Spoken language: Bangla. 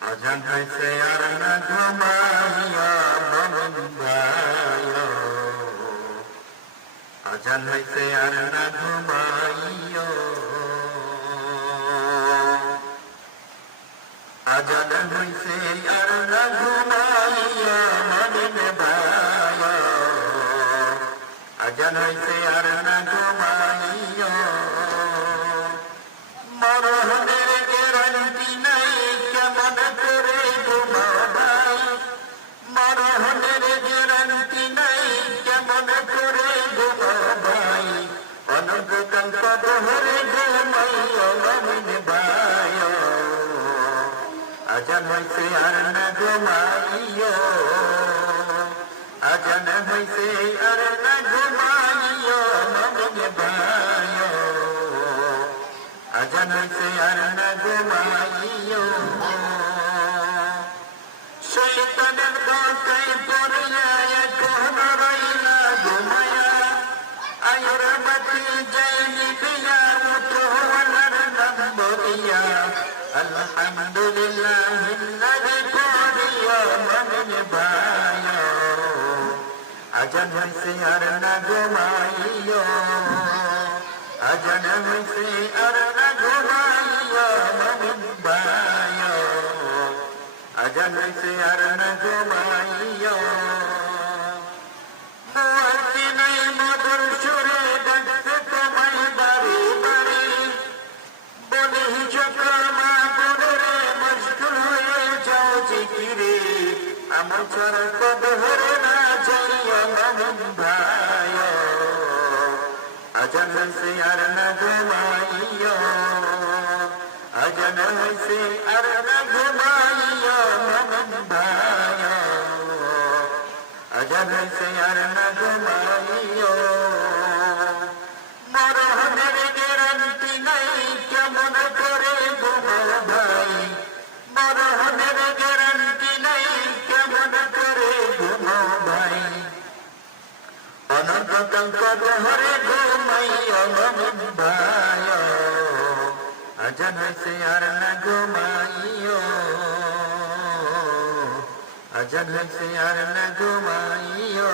আজান হয়েছে আর না ঘুমাইয়া মমিন ভাই, আজান হয়েছে আর না ঘুমাইয়া, আজান হয়েছে আর না ঘুমাইয়া মমিন ভাই, আজান হয়েছে আর না ঘুমাইয়া। মরণের গ্যারান্টি নাই কেমন করে ঘুমাবাই, মরণের গ্যারান্টি নাই কেমন করে ঘুমাবাই, অনন্তকাল কবরে ঘুমাইও মমিন ভাই, আজান হইছে আর না ঘুমাইও, আজান হইছে আর না ঘুমাইও মমিন ভাই, আজান হইছে আর না ঘুমাইও। শয়তানের দোষে পড়িয়া এখন রইলা ঘুমায়া, আয়ুর বাতি যাই নিবিয়া উঠোয়ালার নাম বলিয়া, আলহামদুলিল্লাহিল্লাযী পড়িয়া মমিন ভাই, আজান হইছে আর না ঘুমাইও, আজান হইছে আর না ঘুমাইও মমিন ভাই, আজান হইছে আর না ঘুমাইও। মুয়াজ্জিনের মধুর সুরে ডাকছে তোমায় বাড়ি বাড়ি, বলি যখন মা বোনেরে মশগুল হয়ে যাও জিকিরে, আমার ছাড়া কবরে না যাইও মমিন ভাই, আজান হইছে আর না ঘুমাইও, আজান হইছে আর না ঘুমাইও মমিন ভাই, আজান হইছে আর না ঘুমাইও। মরণের গ্যারান্টি নাই কেমন করে ঘুমাও ভাই, মরণের গ্যারান্টি নাই কেমন করে ঘুমাও ভাই, অনন্তকাল কবরে ঘুমাইও মমিন ভাই, আজান হইছে আর না ঘুমাইও, আজান হইছে আর না ঘুমাইও।